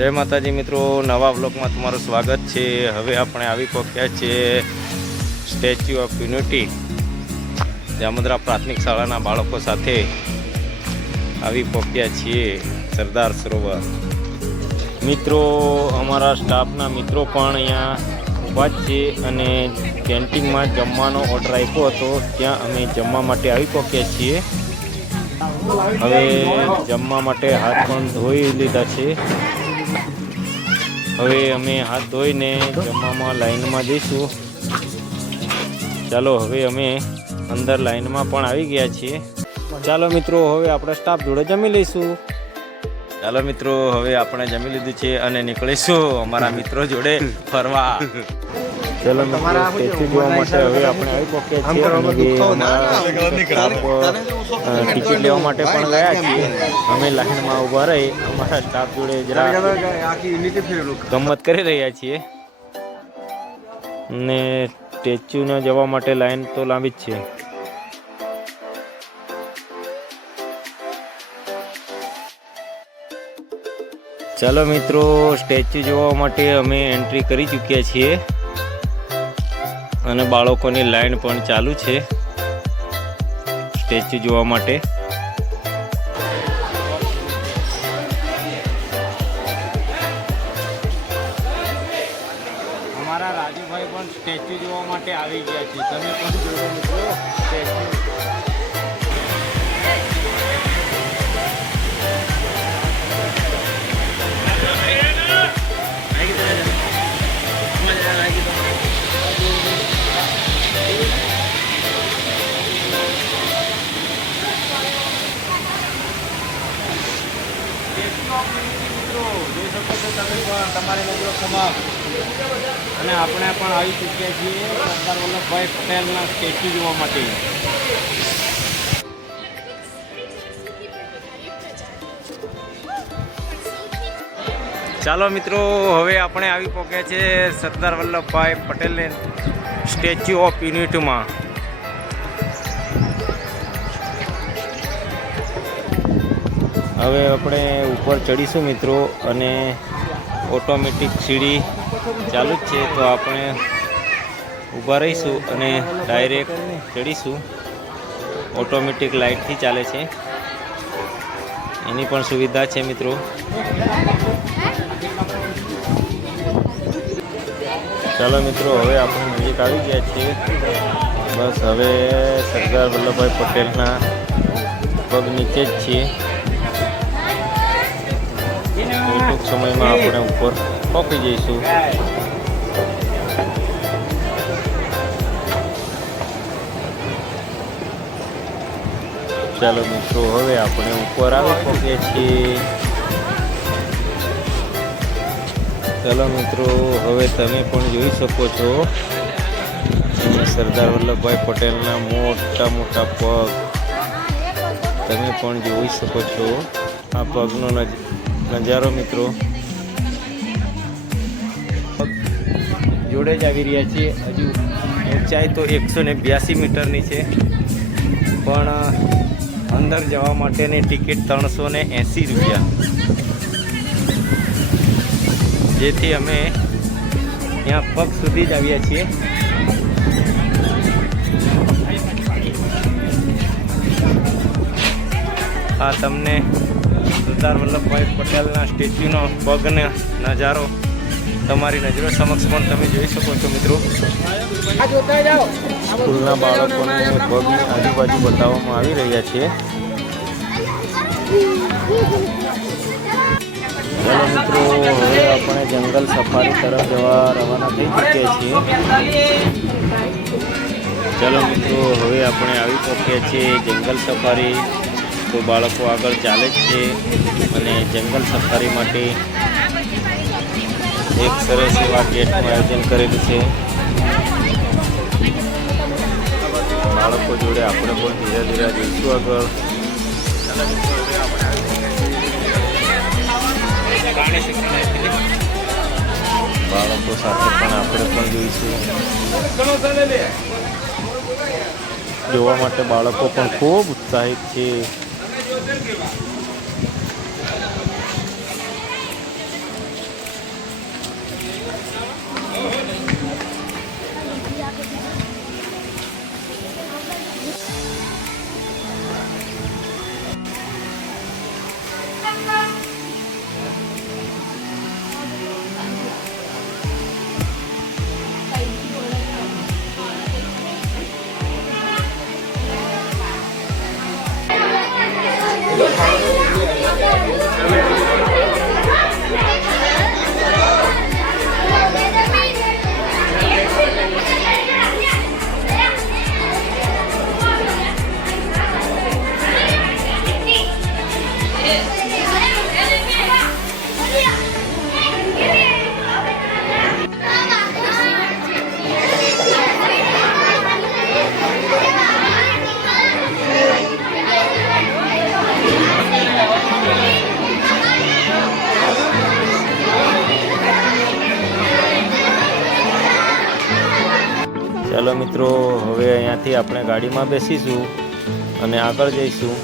જય માતાજી મિત્રો, નવા બ્લોગમાં તમારું સ્વાગત છે। હવે આપણે આવી પહોંચ્યા છીએ સ્ટેચ્યુ ઓફ યુનિટી જામુદ્રા પ્રાથમિક શાળાના બાળકો સાથે આવી પહોંચ્યા છીએ સરદાર સરોવર। મિત્રો, અમારા સ્ટાફના મિત્રો પણ અહીંયા ઊભા જ છે અને કેન્ટીનમાં જમવાનો ઓર્ડર આપ્યો હતો, ત્યાં અમે જમવા માટે આવી પહોંચ્યા છીએ। હવે જમવા માટે હાથ પણ ધોઈ લીધા છે। હવે અમે હાથ ધોઈને જમવામાં લાઈનમાં જઈશું। ચાલો, હવે અમે અંદર લાઈનમાં પણ આવી ગયા છીએ। ચાલો મિત્રો, હવે આપણે સ્ટાફ જોડે જમી લઈશું। ચાલો મિત્રો, હવે આપણે જમી લીધું છે અને નીકળીશું અમારા મિત્રો જોડે ફરવા। ચાલો મિત્રો, સ્ટેચ્યુ જોવા માટે હવે આપણે આવી પહોંચ્યા છીએ અને ટિકિટ લેવા માટે પણ ગયા છીએ। અમે લાઈનમાં ઊભા રહી અમારા સ્ટાફ જોડે જરા ગમત કરી રહ્યા છીએ ને સ્ટેચ્યુને જવા માટે લાઈન તો લાંબી જ છે। ચાલો મિત્રો, સ્ટેચ્યુ જોવા માટે અમે એન્ટ્રી કરી ચૂક્યા છીએ અને બાળકોની લાઈન પણ ચાલુ છે સ્ટેચ્યુ જોવા માટે। અમારા રાજુભાઈ પણ સ્ટેચ્યુ જોવા માટે આવી ગયા છે, તમે પણ જોવો મિત્રો સ્ટેચ્યુ। જોઈ શકો છો તમે પણ તમારી નજરો સમક્ષ, અને આપણે પણ આવી ચૂક્યા છીએ સરદાર વલ્લભભાઈ પટેલના સ્ટેચ્યુ જોવા માટે। ચાલો મિત્રો, હવે આપણે આવી પહોંચ્યા છીએ સરદાર વલ્લભભાઈ પટેલને સ્ટેચ્યુ ઓફ યુનિટીમાં। હવે આપણે ઉપર ચડીશું મિત્રો, અને ઓટોમેટિક સીડી ચાલુ જ છે, તો આપણે ઊભા રહીશું અને ડાયરેક્ટ ચડીશું। ઓટોમેટિક લાઇટથી ચાલે છે, એની પણ સુવિધા છે મિત્રો। ચાલો મિત્રો, હવે આપણે નજીક આવી ગયા છીએ। બસ હવે સરદાર વલ્લભભાઈ પટેલના પગ નીચે જ છીએ। ટૂંક સમયમાં આપણે ઉપર પહોંચી જઈશું। ચાલો મિત્રો, હવે આપણે ઉપર આવી પહોંચ્યા છીએ। ચાલો મિત્રો, હવે તમે પણ જોઈ શકો છો સરદાર વલ્લભભાઈ પટેલના મોટા મોટા પગ તમે પણ જોઈ શકો છો। આ પગનો નજારો મિત્રો જોડે જ આવી રહ્યા છીએ। હજુ ઊંચાઈ તો 182 મીટરની છે, પણ અંદર જવા માટેની ટિકિટ 380 રૂપિયા, જેથી અમે ત્યાં પગ સુધી જ આવ્યા છીએ। આ તમને સરદાર વલ્લભભાઈ પટેલના સ્ટેચ્યુનો પગનો નજારો તમારી નજરો સમક્ષ પણ તમે જોઈ શકો છો મિત્રો। સ્કૂલના બાળકોને પગની આજુબાજુ બતાવવામાં આવી રહ્યા છે। ચાલો મિત્રો, હવે આપણે જંગલ સફારી તરફ જવા રવાના થઈ ચૂક્યા છીએ। ચાલો મિત્રો, હવે આપણે આવી પહોંચ્યા છીએ જંગલ સફારી। તો બાળકો આગળ ચાલે જ છે અને જંગલ સફારી માટે એક સરસ એવા ગેટનું આયોજન કરેલું છે। બાળકો જોડે આપણે પણ ધીરે ધીરે જઈશું આગળ। બાળકો સાથે પણ આપણે પણ જોઈશું। જોવા માટે બાળકો પણ ખૂબ ઉત્સાહિત છે। ચાલો મિત્રો, હવે અહીંયાથી આપણે ગાડીમાં બેસીશું અને આગળ જઈશું.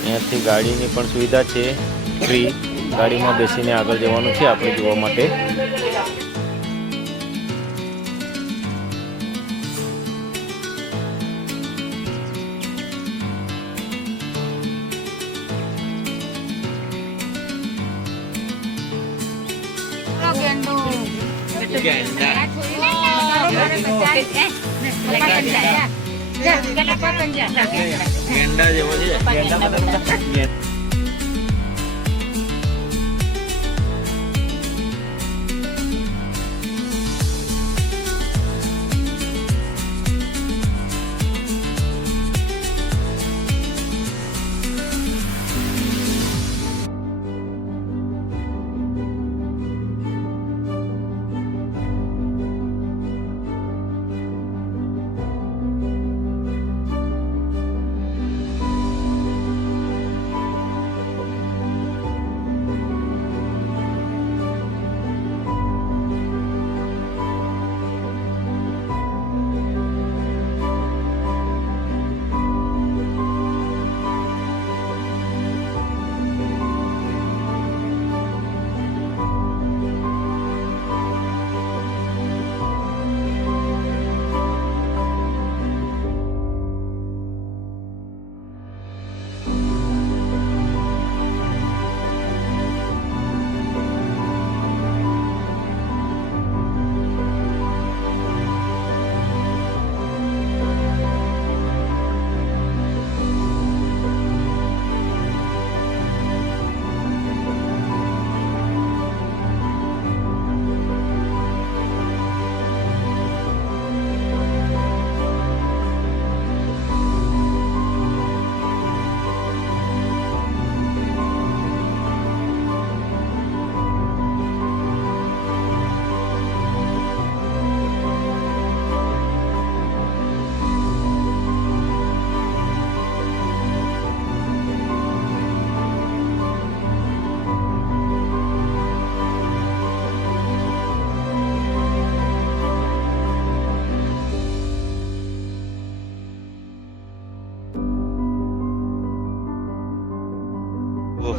અહીંયાથી ગાડીની પણ સુવિધા છે, ફ્રી. ગાડીમાં બેસીને આગળ જવાનું છે આપણે જોવા માટે. ગેંડા જેવો છે.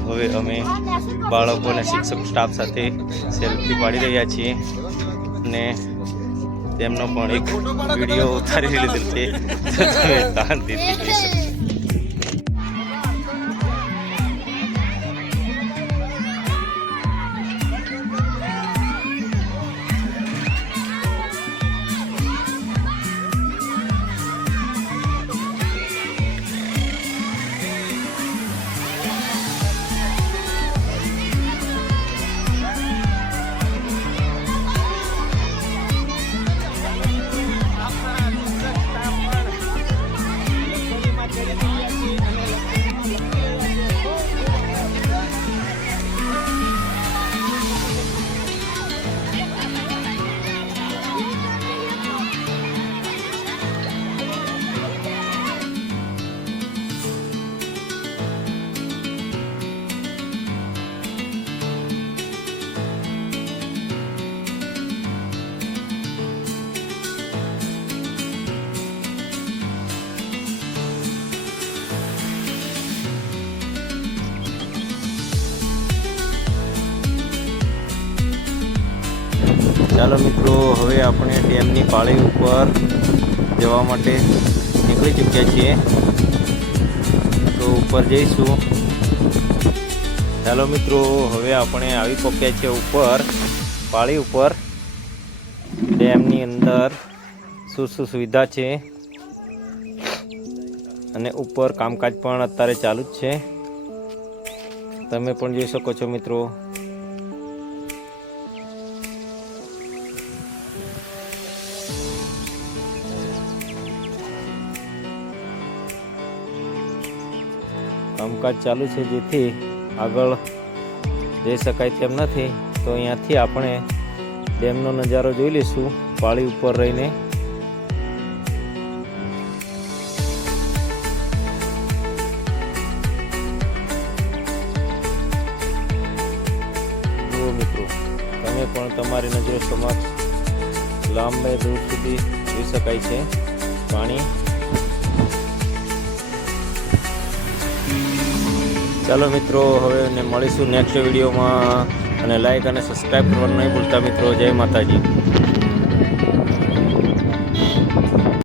હવે અમે બાળકો અને શિક્ષક સ્ટાફ સાથે સેલ્ફી પાડી રહ્યા છીએ અને તેમનો પણ એક વિડીયો ઉતારી લીધેલ છે. તમે શાંતિથી જોઈ શકો. ચાલો મિત્રો, હવે આપણે ડેમની પાળી ઉપર જવા માટે નીકળી ચૂક્યા છીએ, તો ઉપર જઈશું. ચાલો મિત્રો, હવે આપણે આવી પહોંચ્યા છીએ ઉપર, પાળી ઉપર. ડેમની અંદર શું શું સુવિધા છે અને ઉપર કામકાજ પણ અત્યારે ચાલુ જ છે, તમે પણ જોઈ શકો છો મિત્રો. કામકાજ ચાલુ છે, જેથી આગળ જઈ શકાય તેમ નથી. તો અહીંયાથી આપણે ડેમનો નજારો જોઈ લઈશું પાળી ઉપર રહીને. જુઓ મિત્રો, તમે પણ તમારી નજરો સમક્ષ લાંબે દૂર સુધી જોઈ શકાય છે પાણી. ચાલો મિત્રો, હવે મળીશું નેક્સ્ટ વિડીયોમાં, અને લાઈક અને સબસ્ક્રાઈબ કરવાનું નહીં ભૂલતા મિત્રો. જય માતાજી.